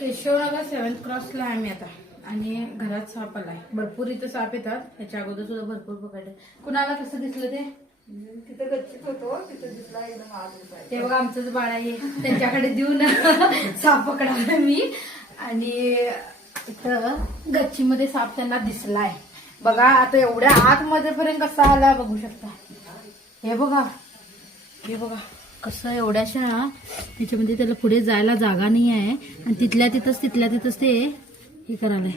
Keshavnagar 7th क्रॉसला आहे मी आता आणि घरात साप आलाय. भरपूर इथं साप येतात. त्याच्या अगोदर सुद्धा भरपूर पकडले. कुणाला कसं दिसलं ते तिथं गच्चीत होतो, तिथं दिसला एकदम आत दिसायला. ते बघा आमचंच बाळ आहे. त्यांच्याकडे देऊन साप पकडाला मी आणि इथं गच्चीमध्ये साप त्यांना दिसलाय. बघा आता एवढ्या आतमध्ये पर्यंत कसा आला बघू शकता. हे बघा कसं एवढ्याशा त्याच्यामध्ये त्याला पुढे जायला जागा नाही आहे आणि तिथल्या तिथंच ते हे करायलंय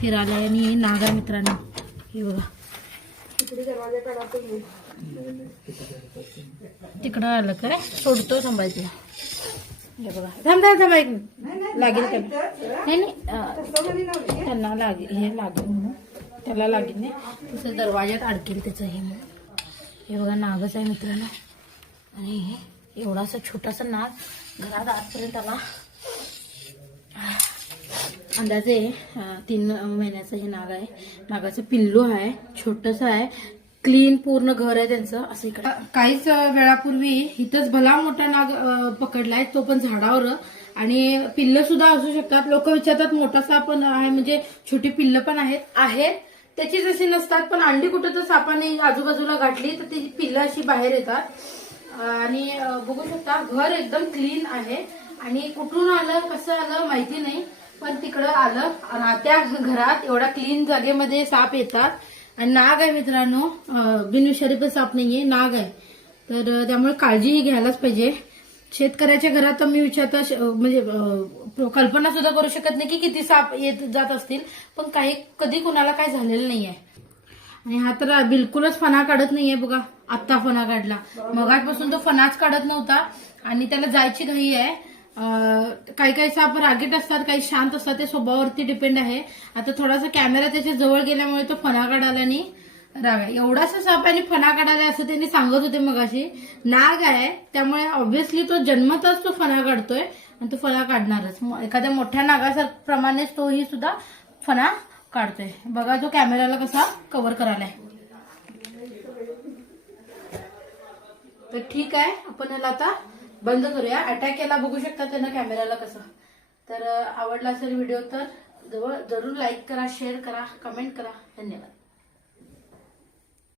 फिरायलंय. आणि नाग आहे मित्रांनो. हे बघा तिकडे दरवाजा काढा तुम्ही. तिकडं आलं काय सोडतो थांबायचं. हे बघा थांबा एक लागेल नाही त्यांना लागेल हे लागेल म्हणून त्याला लागेल नाही तसं दरवाज्यात अडकेल त्याचं हे म्हणून. हे बघा नागच आहे मित्रांनो. आणि एवढासा छोटासा नाग घरात आजपर्यंत आला. अंदाजे 3 महिन्याचं हे नाग आहे. नागाचं पिल्लू आहे. छोटस आहे. क्लीन पूर्ण घर आहे त्यांचं. असं इकडे काहीच वेळापूर्वी इथंच भला मोठा नाग पकडलाय. तो पण झाडावर. आणि पिल्ल सुद्धा असू शकतात. लोक विचारतात मोठा साप पण आहे म्हणजे छोटी पिल्ल पण आहेत त्याची जशी नसतात. पण अंडी कुठं तर सापाने आजूबाजूला गाठली तर ती पिल्ल अशी बाहेर येतात. आणि बघू शकता घर एकदम क्लीन आहे. आणि कुठून आलं कसं आलं माहिती नाही पण तिकडं आलं. राहत्या घरात एवढा क्लीन जागेमध्ये साप येतात. आणि नाग आहे मित्रांनो. बिनविषारी पण साप नाहीये नाग आहे. तर त्यामुळे काळजीही घ्यायलाच पाहिजे. शेतकऱ्याच्या घरात तर मी विचारता म्हणजे कल्पना सुद्धा करू शकत नाही की किती साप येत जात असतील. पण कधी कुणाला काय झालेलं नाहीये. आणि हा तर बिलकुलच फणा काढत नाहीये. बघा आत्ता फणा काढला. मगाचपासून तो फणाच काढत नव्हता. आणि त्याला जायची घाई आहे. काही साप रागीट असतात काही शांत असतात. ते स्वभावावरती डिपेंड आहे. आता थोडासा कॅमेरा त्याच्या जवळ गेल्यामुळे तो फणा काढायला आणि राग एवढासा साप आणि फणा काढायला असं त्यांनी सांगत होते मगाशी. नाग आहे त्यामुळे ऑब्व्हियसली तो जन्मतच तो फणा काढतोय आणि तो फणा काढणारच. एखाद्या मोठ्या नागाप्रमाणेच तोही सुद्धा फणा काढतोय. बघा तो कॅमेराला कसा कव्हर करायलाय. तर ठीक आहे आपण ह्याला आता बंद करूया. अटॅक केला बघू शकता त्यांना कॅमेराला कसा. तर आवडला असेल व्हिडिओ तर जरूर लाईक करा शेअर करा कमेंट करा. धन्यवाद.